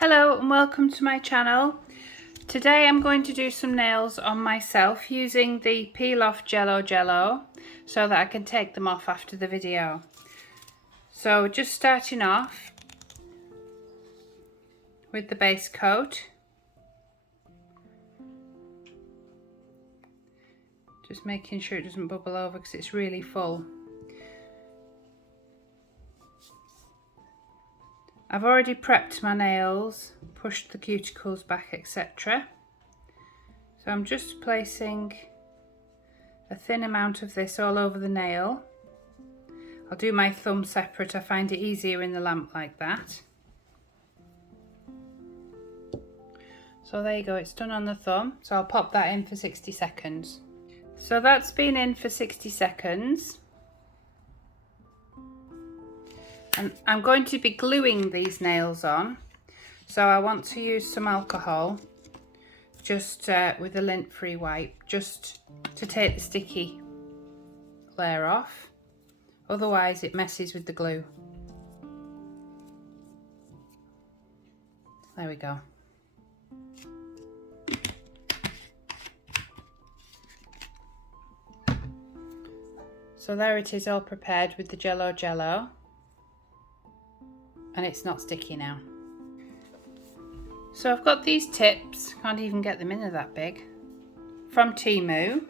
Hello and welcome to my channel. Today I'm going to do some nails on myself using the peel off Jello so that I can take them off after the video. So just starting off with the base coat. Just making sure it doesn't bubble over because it's really full. I've already prepped my nails, pushed the cuticles back, etc. So I'm just placing a thin amount of this all over the nail. I'll do my thumb separate, I find it easier in the lamp like that. So there you go, it's done on the thumb, so I'll pop that in for 60 seconds. So that's been in for 60 seconds. And I'm going to be gluing these nails on, so I want to use some alcohol, just with a lint-free wipe, just to take the sticky layer off, otherwise it messes with the glue. There we go. So there it is, all prepared with the Jello. And it's not sticky now. So I've got these tips, can't even get them in, they're that big, from Temu.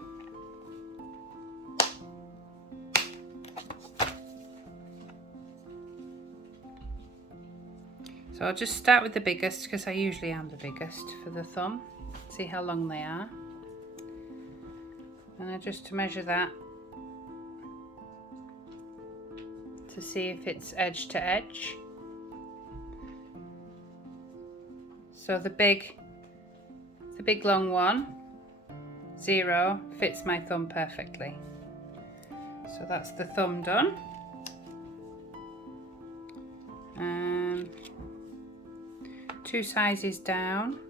So I'll just start with the biggest because I usually am the biggest for the thumb. See how long they are. And I just measure that to see if it's edge to edge. So the big long one, 0, fits my thumb perfectly. So that's the thumb done. 2 sizes down.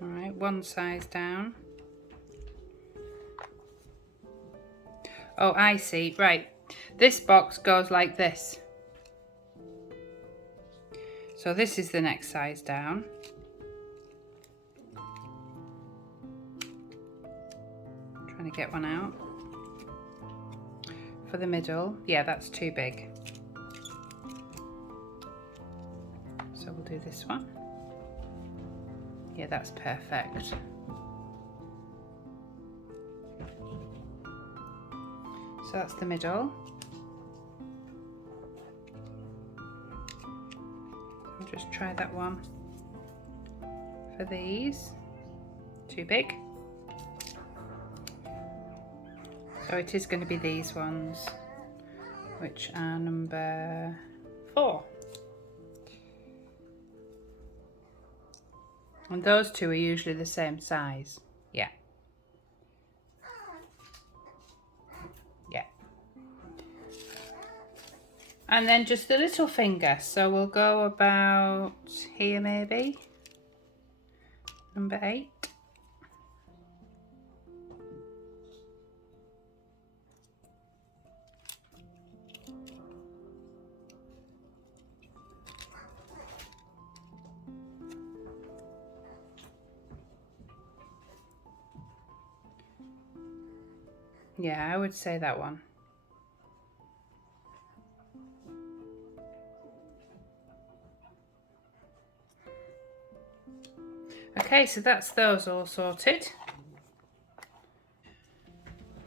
All right, 1 size down. Oh, I see, right. This box goes like this. So this is the next size down. Trying to get one out. For the middle, yeah, that's too big. So we'll do this one. Yeah, that's perfect. So that's the middle. I'll just try that one for these. Too big. So it is going to be these ones, which are number 4. And those two are usually the same size. Yeah. And then just the little finger, so we'll go about here maybe, number 8. Yeah, I would say that one. Okay, so that's those all sorted.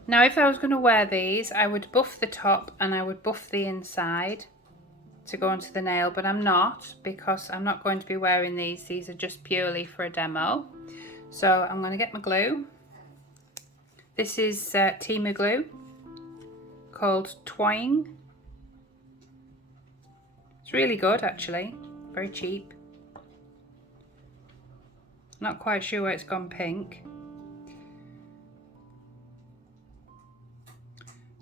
Now if I was going to wear these, I would buff the top and I would buff the inside to go onto the nail, but I'm not, because I'm not going to be wearing these. These are just purely for a demo. So I'm going to get my glue. This is Temu glue called Twine. It's really good actually, very cheap. Not quite sure why it's gone pink.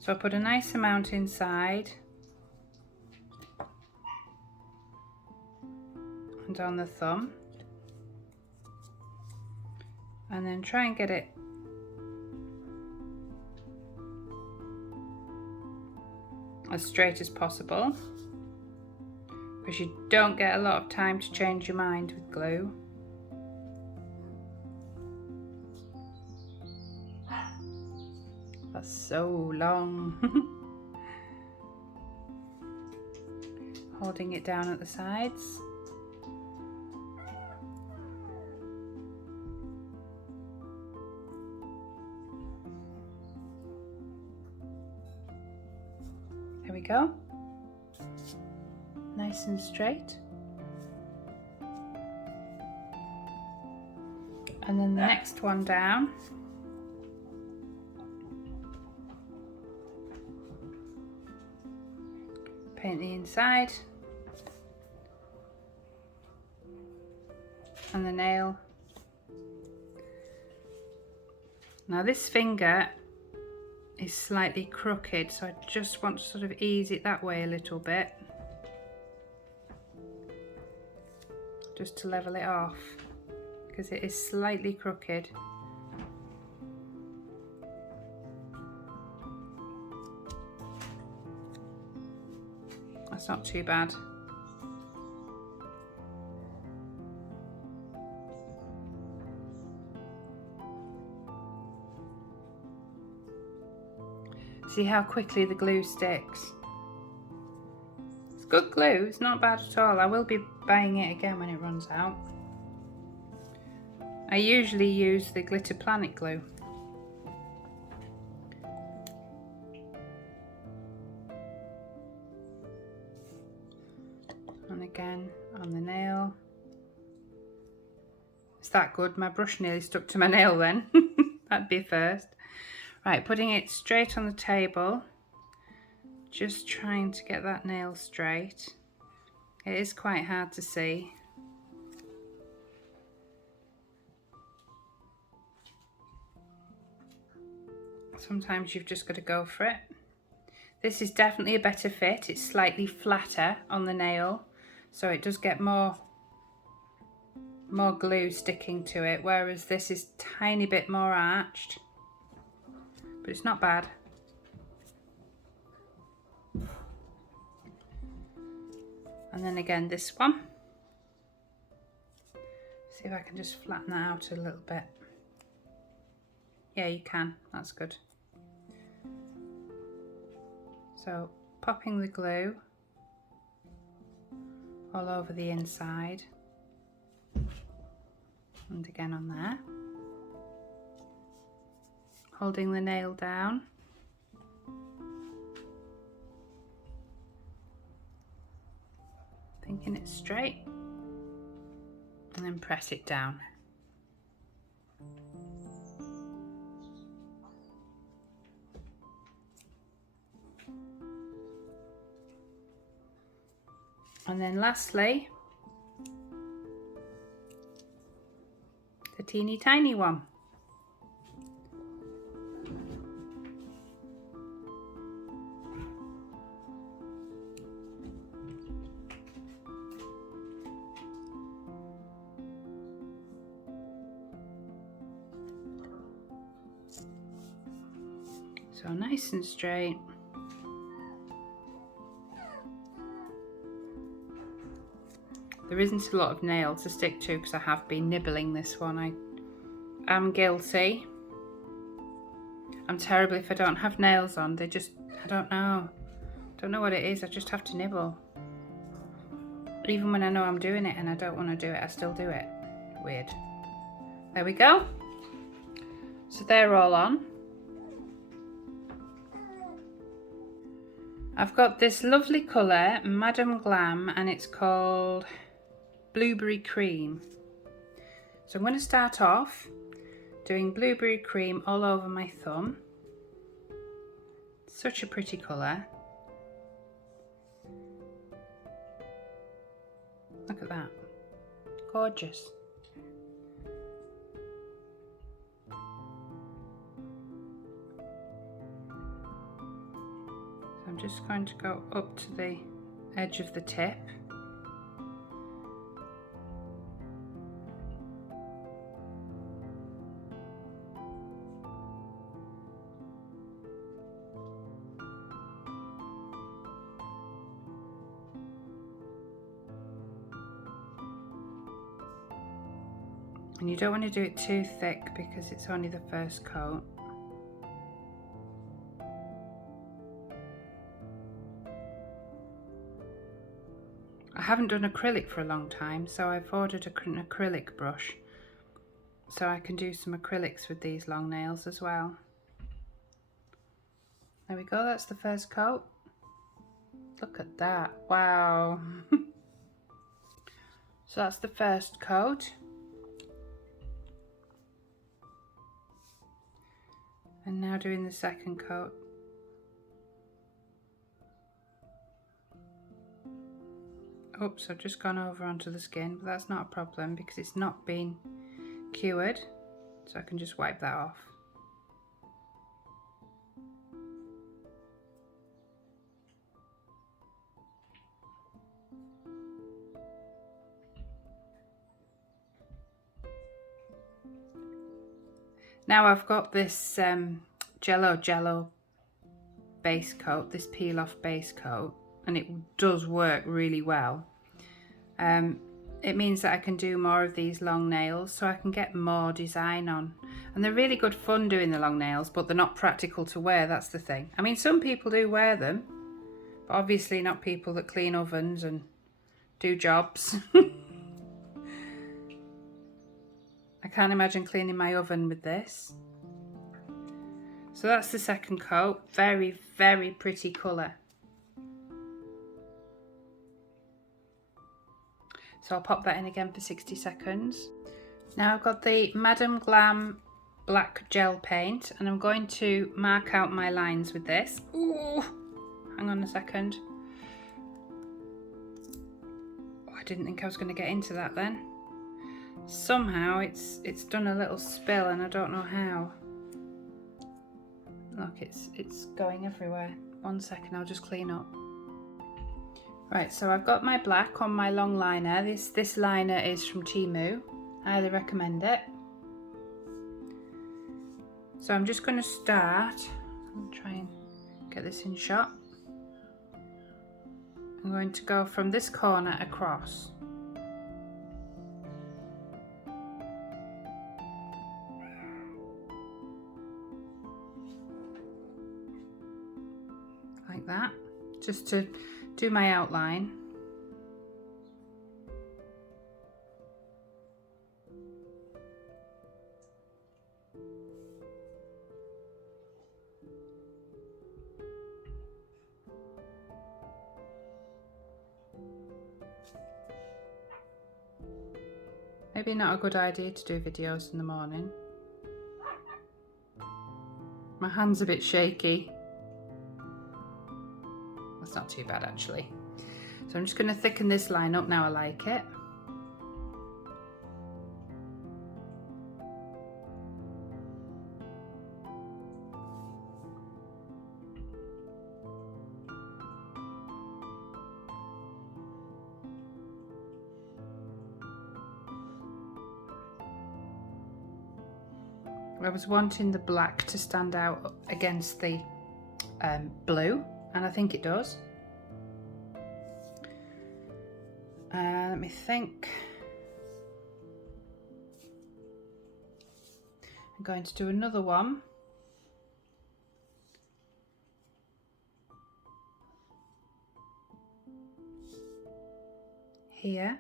So I put a nice amount inside and on the thumb, and then try and get it as straight as possible, because you don't get a lot of time to change your mind with glue. That's so long. Holding it down at the sides. There we go. Nice and straight. And then the next one down. Paint the inside. And the nail. Now this finger is slightly crooked, so I just want to sort of ease it that way a little bit, just to level it off, because it is slightly crooked. That's not too bad. See how quickly the glue sticks. It's good glue, it's not bad at all. I will be buying it again when it runs out. I usually use the Glitter Planet glue. And again on the nail. Is that good? My brush nearly stuck to my nail then. That'd be a first. Right, putting it straight on the table, just trying to get that nail straight. It is quite hard to see. Sometimes you've just got to go for it. This is definitely a better fit. It's slightly flatter on the nail, so it does get more glue sticking to it, whereas this is a tiny bit more arched. But it's not bad. And then again this one. See if I can just flatten that out a little bit. Yeah, you can, that's good. So popping the glue all over the inside. And again on there. Holding the nail down. Thinking it's straight. And then press it down. And then lastly, the teeny tiny one. So nice and straight. There isn't a lot of nail to stick to because I have been nibbling this one. I am guilty. I'm terrible if I don't have nails on. They just, I don't know what it is. I just have to nibble. Even when I know I'm doing it and I don't want to do it, I still do it. Weird. There we go. So they're all on. I've got this lovely colour, Madame Glam, and it's called Blueberry Cream. So I'm going to start off doing blueberry cream all over my thumb. Such a pretty colour. Look at that. Gorgeous. I'm just going to go up to the edge of the tip. And you don't want to do it too thick because it's only the first coat. I haven't done acrylic for a long time, so I've ordered an acrylic brush so I can do some acrylics with these long nails as well. There we go, that's the first coat. Look at that, wow. So that's the first coat. And now doing the second coat. Oops, I've just gone over onto the skin, but that's not a problem because it's not been cured, so I can just wipe that off. Now I've got this Jello base coat, this peel off base coat, and it does work really well. It means that I can do more of these long nails, so I can get more design on. And they're really good fun doing the long nails, but they're not practical to wear, that's the thing. I mean, some people do wear them, but obviously not people that clean ovens and do jobs. I can't imagine cleaning my oven with this. So that's the second coat. Very, very pretty colour. So I'll pop that in again for 60 seconds. Now I've got the Madam Glam black gel paint, and I'm going to mark out my lines with this. Ooh, hang on a second. Oh, I didn't think I was going to get into that then. Somehow it's done a little spill and I don't know how. Look, it's going everywhere. 1 second, I'll just clean up. Right, so I've got my black on my long liner. This liner is from Temu. I highly recommend it. So I'm just going to start. I'll try and get this in shot. I'm going to go from this corner across. Like that, just to do my outline. Maybe not a good idea to do videos in the morning. My hand's a bit shaky. That's not too bad actually. So I'm just going to thicken this line up now I like it. I was wanting the black to stand out against the blue, and I think it does. Let me think. I'm going to do another one. Here.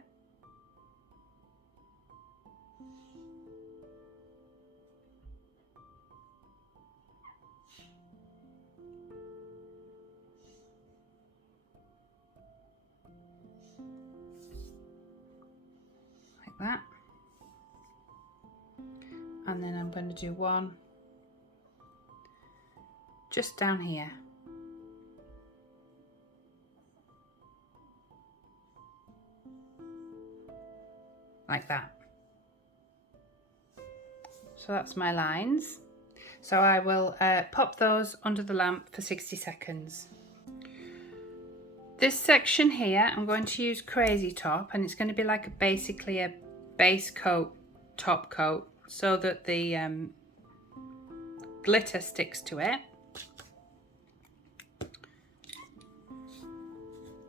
That, and then I'm going to do one just down here, like that. So that's my lines. So I will pop those under the lamp for 60 seconds. This section here I'm going to use Crazy Top, and it's going to be like basically a base coat, top coat, so that the glitter sticks to it.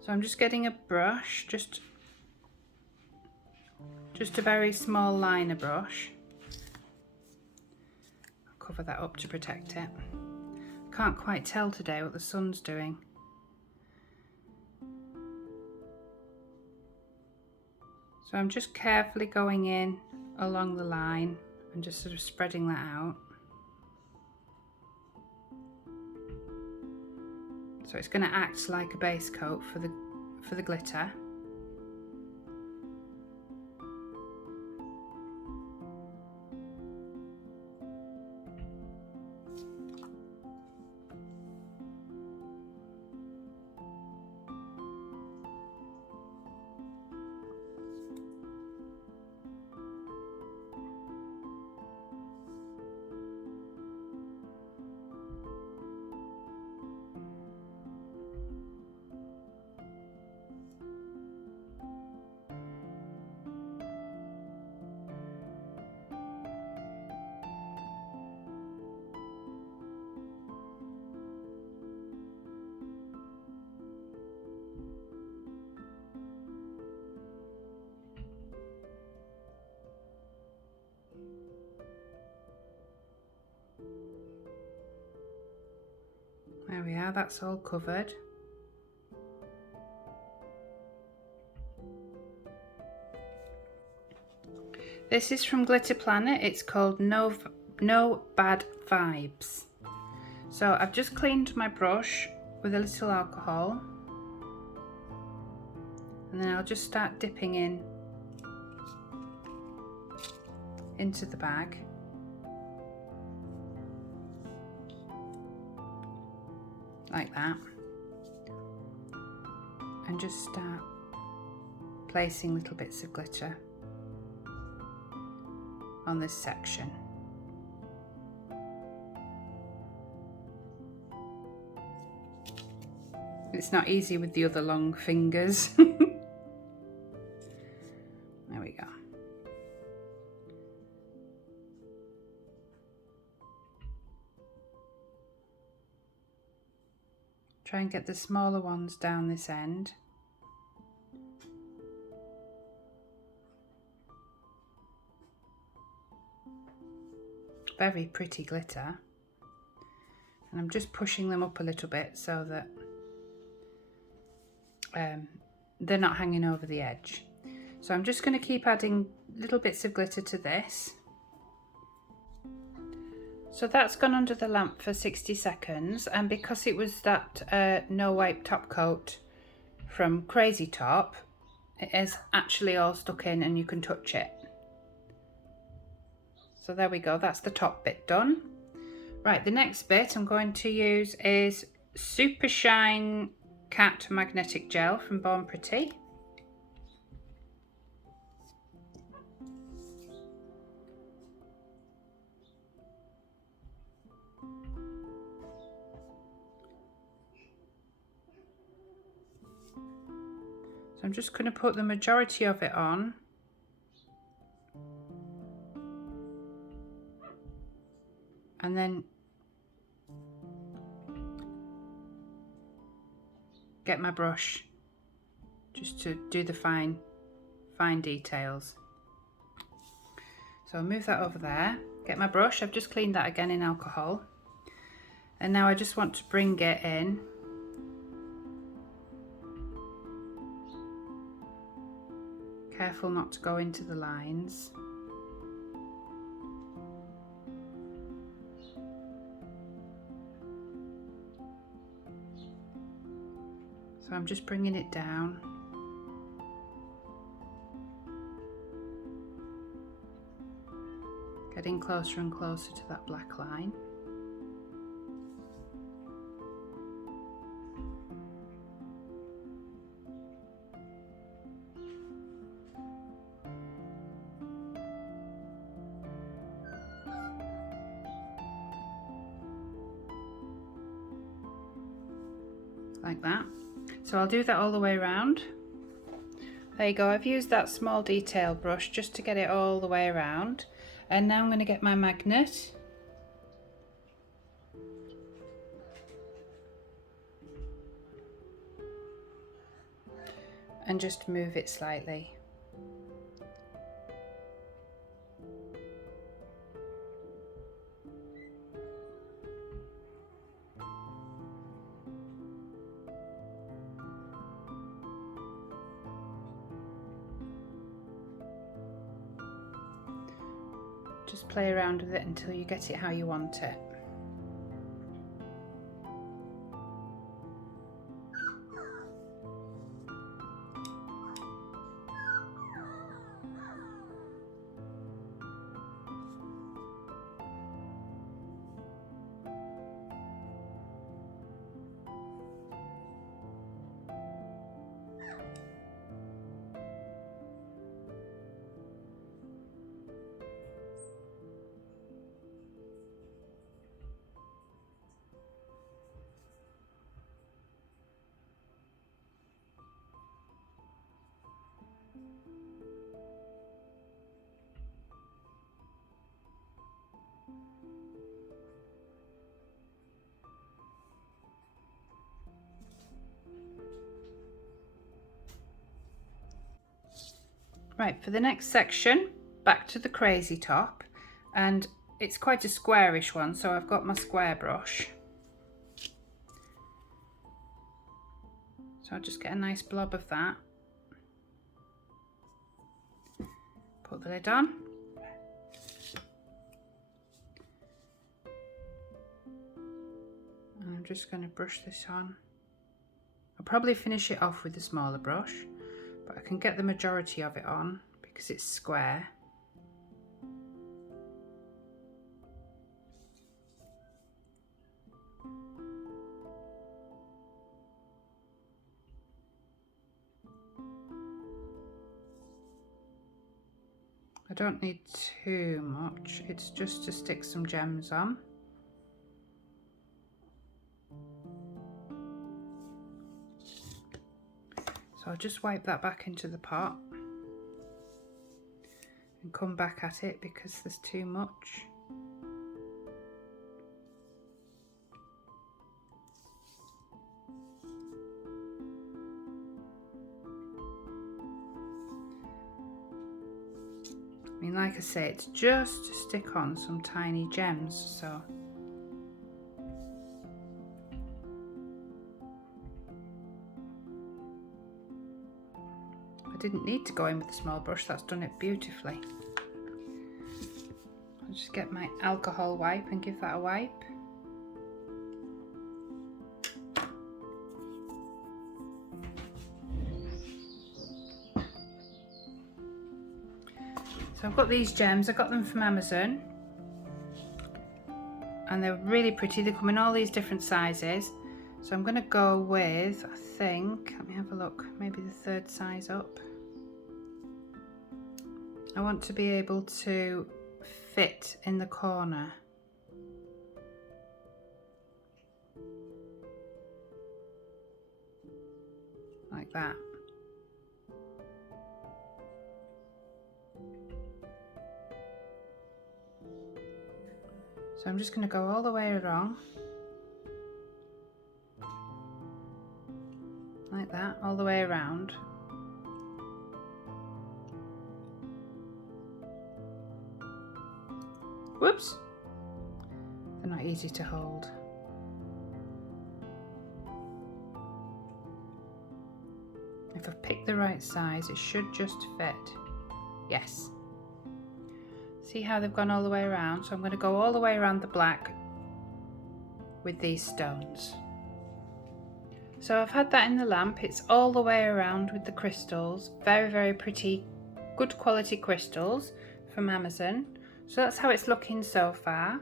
So I'm just getting a brush, just just a very small liner brush. I'll cover that up to protect it. Can't quite tell today what the sun's doing. So I'm just carefully going in along the line and just sort of spreading that out. So it's going to act like a base coat for the glitter. There we are, that's all covered. This is from Glitter Planet. It's called No Bad Vibes. So I've just cleaned my brush with a little alcohol, and then I'll just start dipping into the bag. Like that, and just start placing little bits of glitter on this section. It's not easy with the other long fingers. There we go. Try and get the smaller ones down this end. Very pretty glitter. And I'm just pushing them up a little bit so that they're not hanging over the edge. So I'm just going to keep adding little bits of glitter to this. So that's gone under the lamp for 60 seconds, and because it was that no wipe top coat from Crazy Top, it is actually all stuck in and you can touch it. So there we go, that's the top bit done. Right, the next bit I'm going to use is Super Shine Cat Magnetic Gel from Born Pretty. So I'm just going to put the majority of it on. And then get my brush just to do the fine details. So I'll move that over there, get my brush, I've just cleaned that again in alcohol, and now I just want to bring it in careful not to go into the lines. So I'm just bringing it down. Getting closer and closer to that black line. Like that. So I'll do that all the way around. There you go, I've used that small detail brush just to get it all the way around. And now I'm going to get my magnet. And just move it slightly. Just play around with it until you get it how you want it. Right, for the next section, back to the crazy top, and it's quite a squarish one, so I've got my square brush. So I'll just get a nice blob of that. Put the lid on. And I'm just going to brush this on. I'll probably finish it off with the smaller brush, but I can get the majority of it on because it's square. I don't need too much, it's just to stick some gems on. So I'll just wipe that back into the pot and come back at it because there's too much. I mean, like I say, it's just to stick on some tiny gems, so I didn't need to go in with a small brush, that's done it beautifully. I'll just get my alcohol wipe and give that a wipe. So I've got these gems, I got them from Amazon and they're really pretty, they come in all these different sizes. So I'm going to go with, I think, let me have a look, maybe the third size up. I want to be able to fit in the corner. Like that. So I'm just going to go all the way along, like that, all the way around. Whoops! They're not easy to hold. If I've picked the right size, it should just fit. Yes. See how they've gone all the way around? So I'm going to go all the way around the black with these stones. So I've had that in the lamp, it's all the way around with the crystals, very, very pretty, good quality crystals from Amazon. So that's how it's looking so far.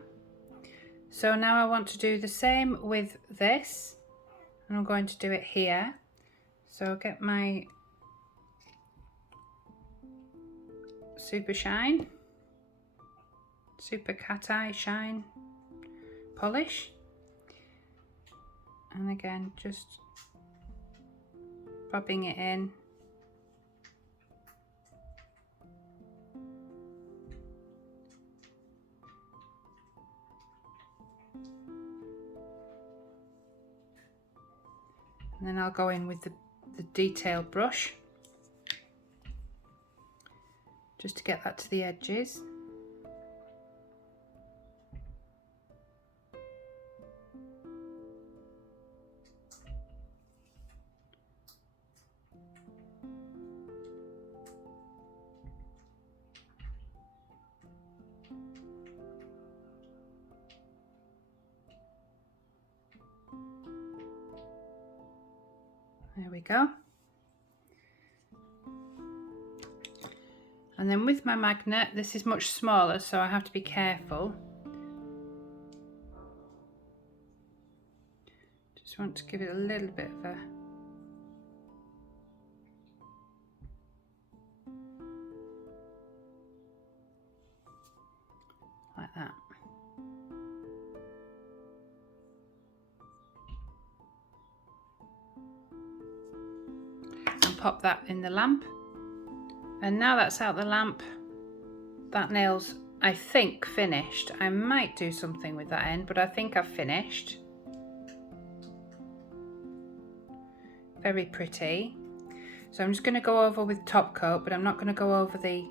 So now I want to do the same with this, and I'm going to do it here. So I'll get my Super Shine, Super Cat Eye Shine polish, and again just rubbing it in. And then I'll go in with the detail brush just to get that to the edges. There we go. And then with my magnet, this is much smaller, so I have to be careful. Just want to give it a little bit of a like that. And pop that in the lamp. And now that's out the lamp, that nail's, I think, finished. I might do something with that end, but I think I've finished. Very pretty. So I'm just going to go over with top coat, but I'm not going to go over the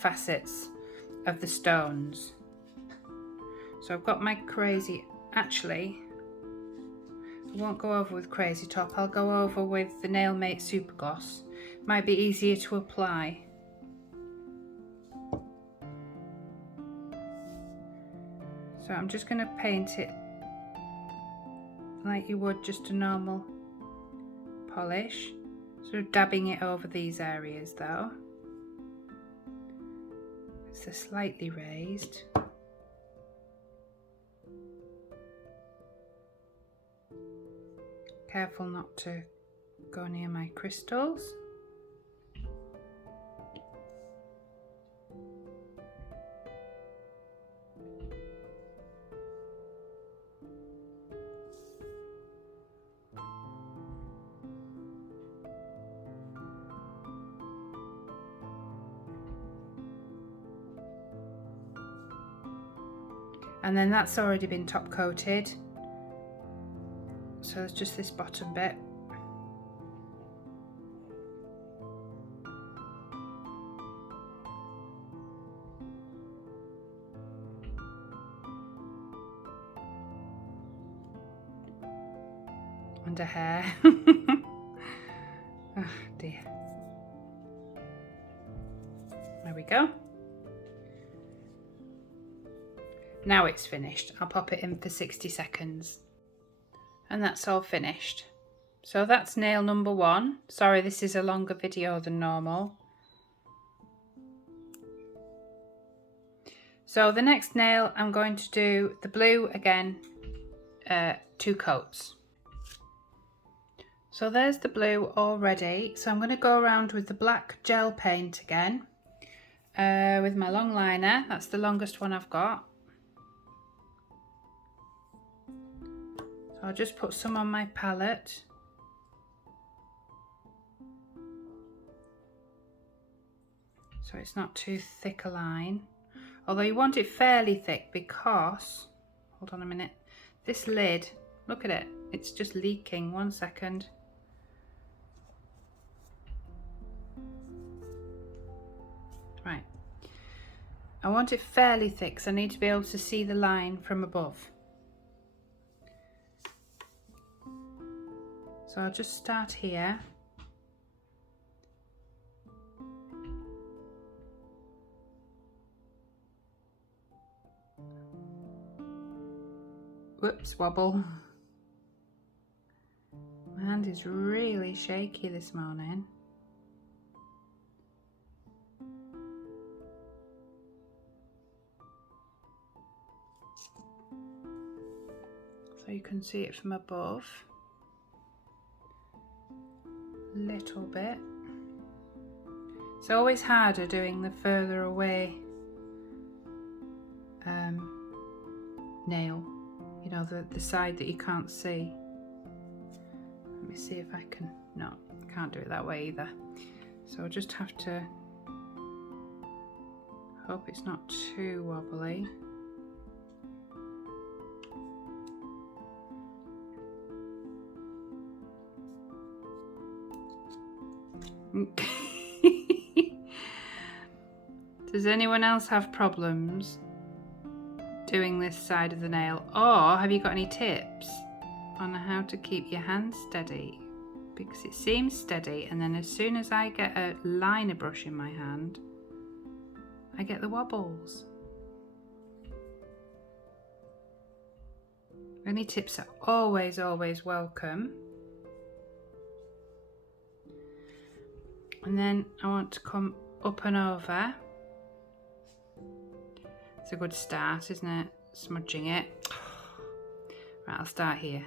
facets of the stones. So I've got my crazy, actually, I won't go over with crazy top, I'll go over with the Nail Mate Super Gloss. Might be easier to apply. So I'm just going to paint it like you would just a normal polish, sort of dabbing it over these areas though. It's slightly raised. Careful not to go near my crystals. And then that's already been top coated. So it's just this bottom bit. And a hair. Oh dear. There we go. Now it's finished. I'll pop it in for 60 seconds. And that's all finished. So that's nail number 1. Sorry, this is a longer video than normal. So the next nail, I'm going to do the blue again, 2 coats. So there's the blue already. So I'm going to go around with the black gel paint again, with my long liner. That's the longest one I've got. So I'll just put some on my palette. So it's not too thick a line. Although you want it fairly thick because, hold on a minute, this lid, look at it, it's just leaking. 1 second. Right. I want it fairly thick, so I need to be able to see the line from above. So I'll just start here. Whoops, wobble. My hand is really shaky this morning. So you can see it from above. Little bit. It's always harder doing the further away nail, you know, the side that you can't see. Let me see if I can, no, can't do it that way either. So I'll just have to hope it's not too wobbly. Does anyone else have problems doing this side of the nail, or have you got any tips on how to keep your hand steady? Because it seems steady, and then as soon as I get a liner brush in my hand, I get the wobbles. Any tips are always welcome. And then I want to come up and over. It's a good start, isn't it? Smudging it. Right, I'll start here.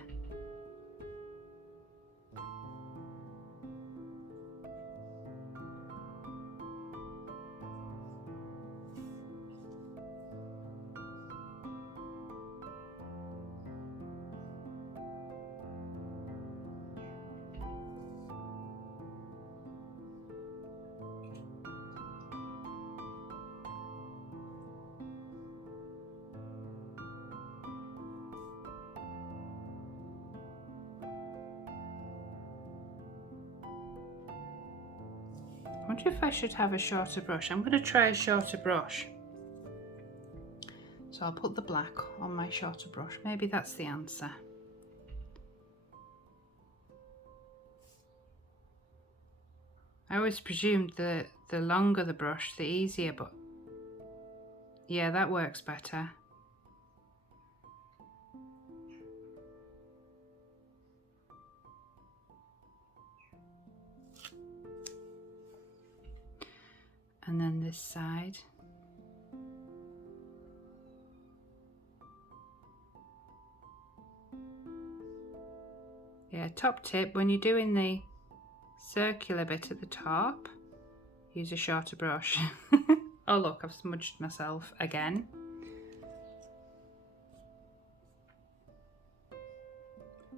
I wonder if I should have a shorter brush. I'm going to try a shorter brush. So I'll put the black on my shorter brush. Maybe that's the answer. I always presumed the longer the brush, the easier, but yeah, that works better. And then this side. Yeah, top tip, when you're doing the circular bit at the top, use a shorter brush. Oh look, I've smudged myself again.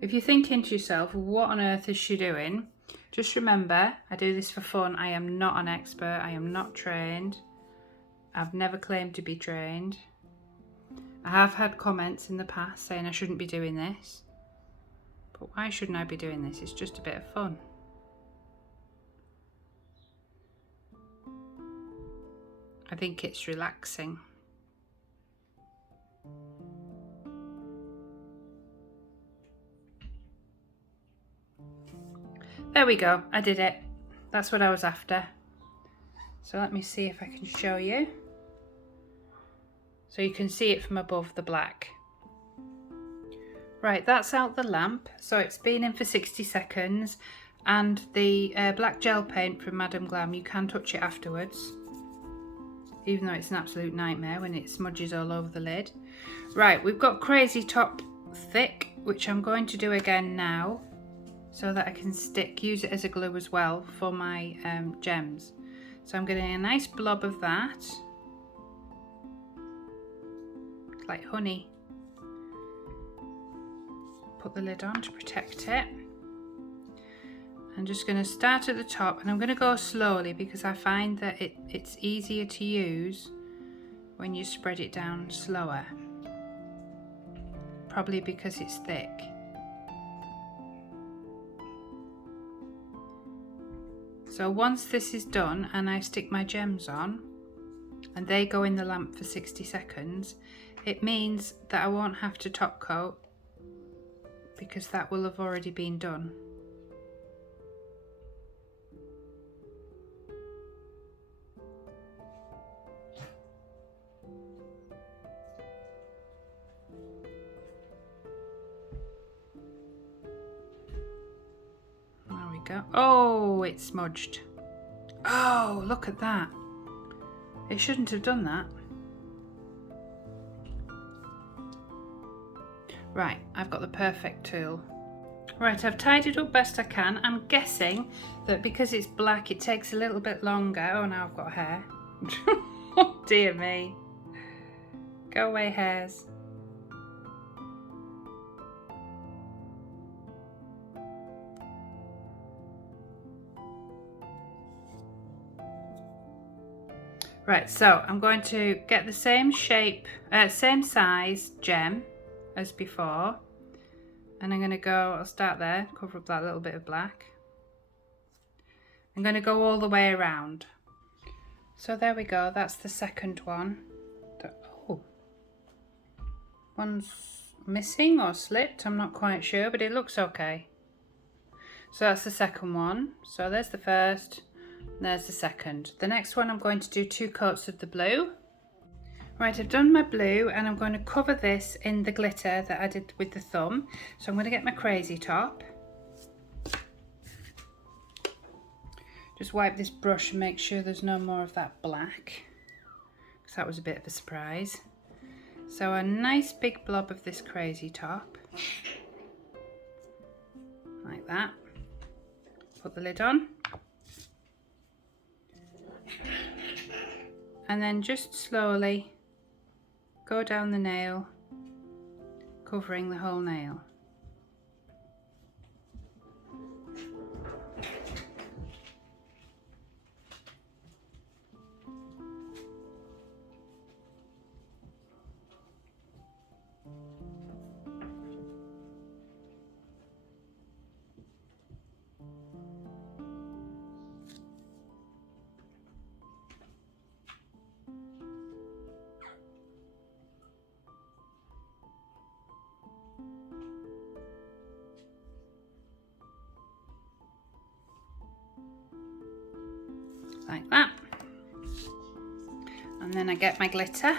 If you're thinking to yourself, what on earth is she doing? Just remember, I do this for fun. I am not an expert. I am not trained. I've never claimed to be trained. I have had comments in the past saying I shouldn't be doing this. But why shouldn't I be doing this? It's just a bit of fun. I think it's relaxing. There we go, I did it. That's what I was after. So let me see if I can show you. So you can see it from above the black. Right, that's out the lamp. So it's been in for 60 seconds. And the black gel paint from Madam Glam, you can touch it afterwards. Even though it's an absolute nightmare when it smudges all over the lid. Right, we've got Crazy Top Thick, which I'm going to do again now, so that I can use it as a glue as well for my gems. So I'm getting a nice blob of that. It's like honey. Put the lid on to protect it. I'm just going to start at the top, and I'm going to go slowly because I find that it's easier to use when you spread it down slower. Probably because it's thick. So once this is done and I stick my gems on and they go in the lamp for 60 seconds, it means that I won't have to top coat because that will have already been done. There we go. Oh, it's smudged. Oh, look at that. It shouldn't have done that. Right, I've got the perfect tool. Right, I've tidied up best I can. I'm guessing that because it's black, it takes a little bit longer. Oh, now I've got hair. Oh, dear me. Go away, hairs. Right, so I'm going to get the same shape, same size gem as before, and I'm going to go, I'll start there, cover up that little bit of black. I'm going to go all the way around. So there we go, that's the second one. Oh, one's missing or slipped, I'm not quite sure, but it looks okay. So that's the second one. So there's the first, there's the second. The next one I'm going to do 2 coats of the blue. Right, I've done my blue and I'm going to cover this in the glitter that I did with the thumb. So I'm going to get my Crazy Top. Just wipe this brush and make sure there's no more of that black, because that was a bit of a surprise. So a nice big blob of this crazy top, like that. Put the lid on. And then just slowly go down the nail, covering the whole nail. Like that. And then I get my glitter.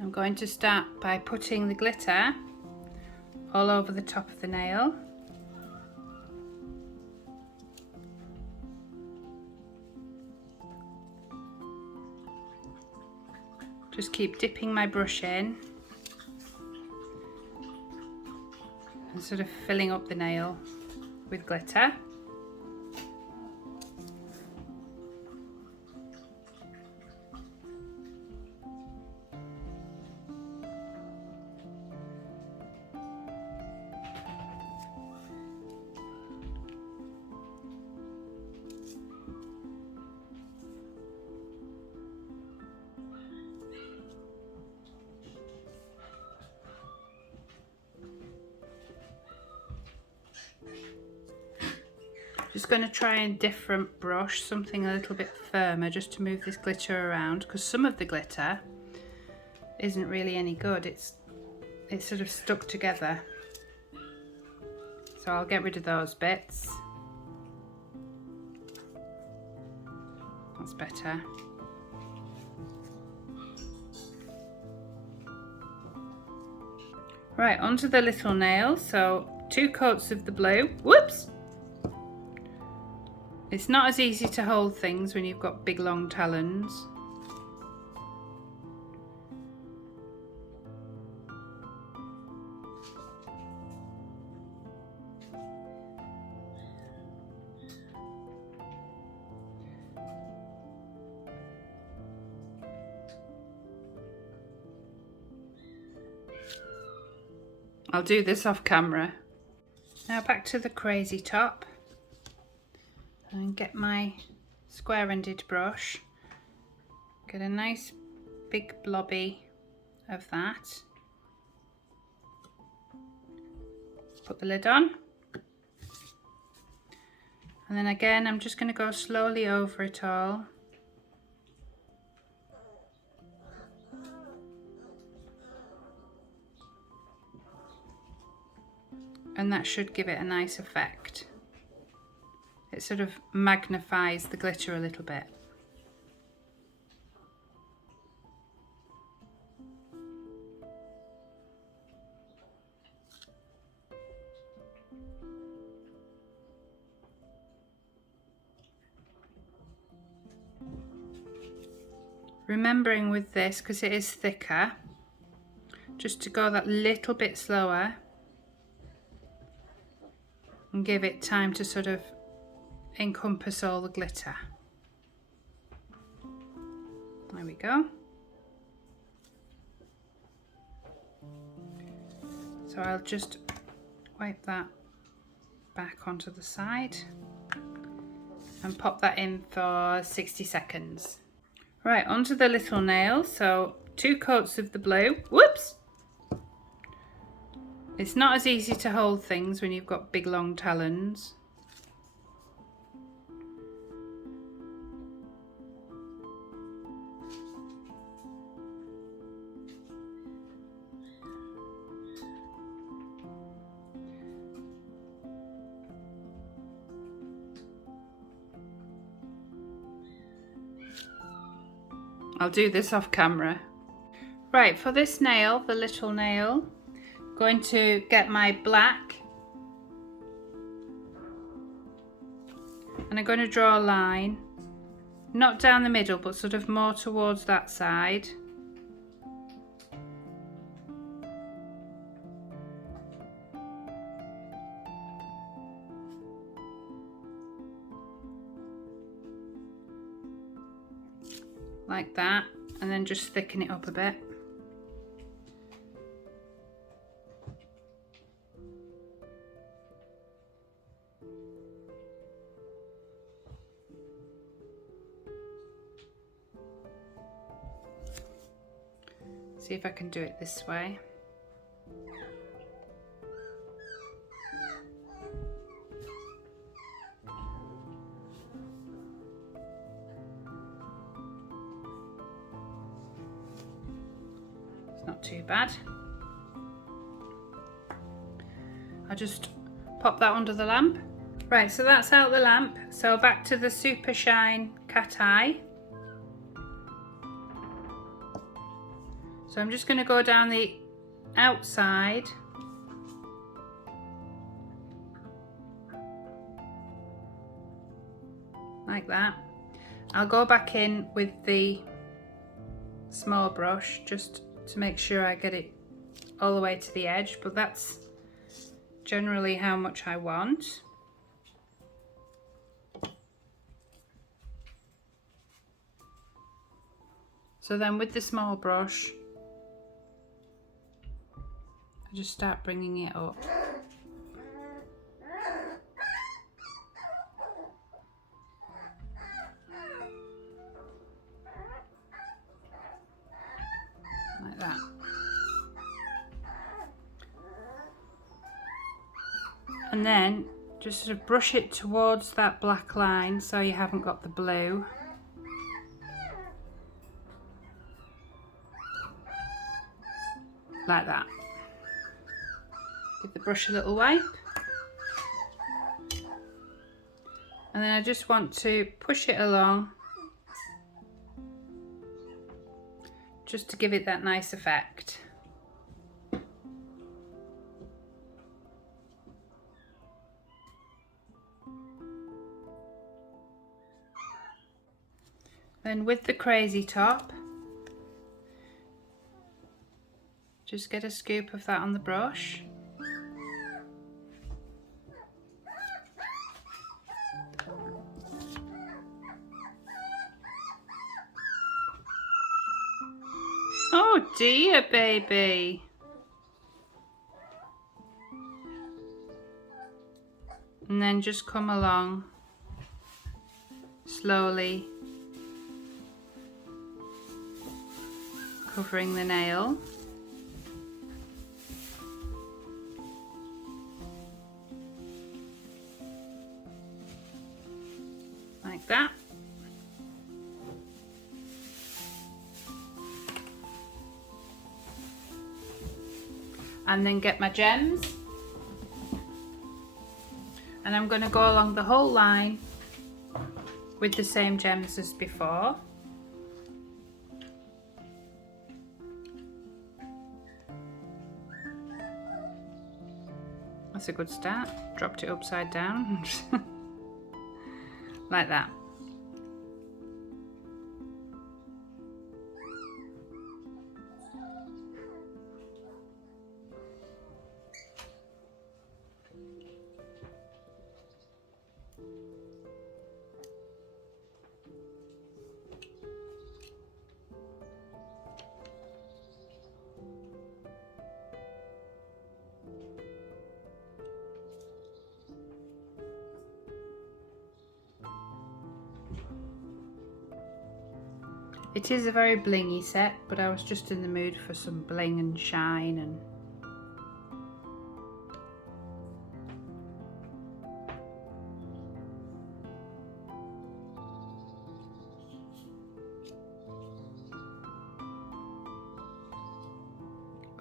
I'm going to start by putting the glitter all over the top of the nail. Just keep dipping my brush in and sort of filling up the nail with glitter. Just going to try a different brush, something a little bit firmer, just to move this glitter around, because some of the glitter isn't really any good. It's sort of stuck together. So I'll get rid of those bits. That's better. Right, onto the little nail. So 2 coats of the blue. Whoops! It's not as easy to hold things when you've got big long talons. I'll do this off camera. Now back to the crazy top. And get my square-ended brush, get a nice big blobby of that, put the lid on, and then again I'm just going to go slowly over it all. And that should give it a nice effect. It sort of magnifies the glitter a little bit. Remembering with this, because it is thicker, just to go that little bit slower and give it time to sort of encompass all the glitter. There we go. So I'll just wipe that back onto the side and pop that in for 60 seconds. Right, onto the little nail. So 2 coats of the blue. Whoops! It's not as easy to hold things when you've got big long talons. I'll do this off camera. Right, for this nail, the little nail, I'm going to get my black And I'm going to draw a line, not down the middle, but sort of more towards that side. Like that, and then just thicken it up a bit. See if I can do it this way. It's not too bad. I'll just pop that under the lamp. Right, so that's out the lamp. So back to the Super Shine cat eye. So I'm just going to go down the outside. Like that. I'll go back in with the small brush just to make sure I get it all the way to the edge, but that's generally how much I want. So then with the small brush, I just start bringing it up. Like that. And then just sort of brush it towards that black line so you haven't got the blue. Like that. Give the brush a little wipe. And then I just want to push it along just to give it that nice effect. Then with the crazy top, just get a scoop of that on the brush. Oh dear, baby. And then just come along slowly, covering the nail. Like that. And then get my gems. And I'm going to go along the whole line with the same gems as before. That's a good start. Dropped it upside down. Like that. It is a very blingy set, but I was just in the mood for some bling and shine and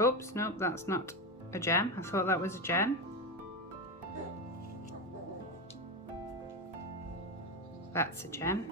oops, nope, that's not a gem. I thought that was a gem. That's a gem.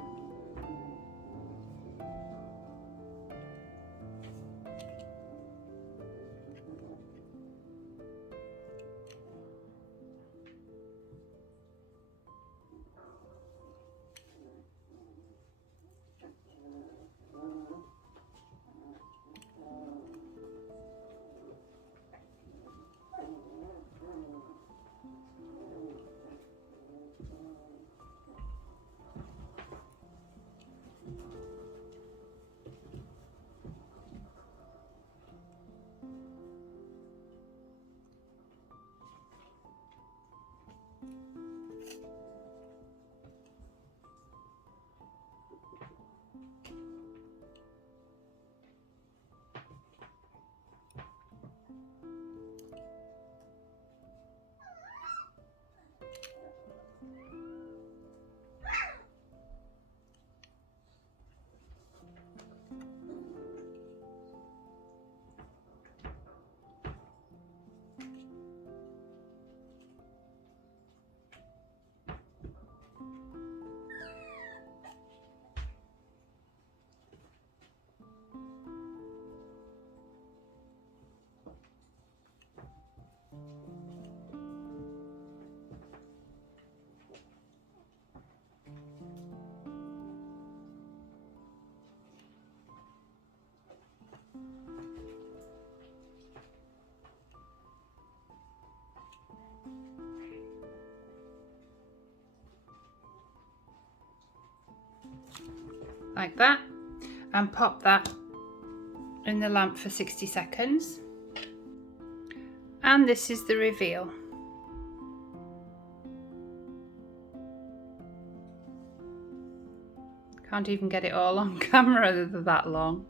like that, and pop that in the lamp for 60 seconds. And this is the reveal. Can't even get it all on camera, they're that long.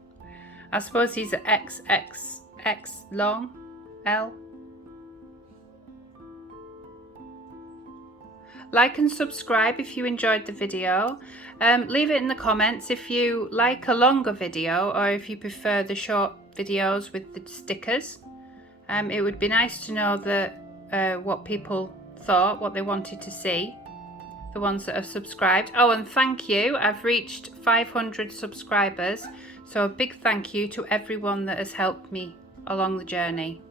I suppose these are XXX long, L. Like and subscribe if you enjoyed the video. Leave it in the comments if you like a longer video or if you prefer the short videos with the stickers. It would be nice to know what people thought, what they wanted to see, the ones that have subscribed. Oh, and thank you. I've reached 500 subscribers, so a big thank you to everyone that has helped me along the journey.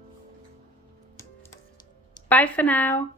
Bye for now.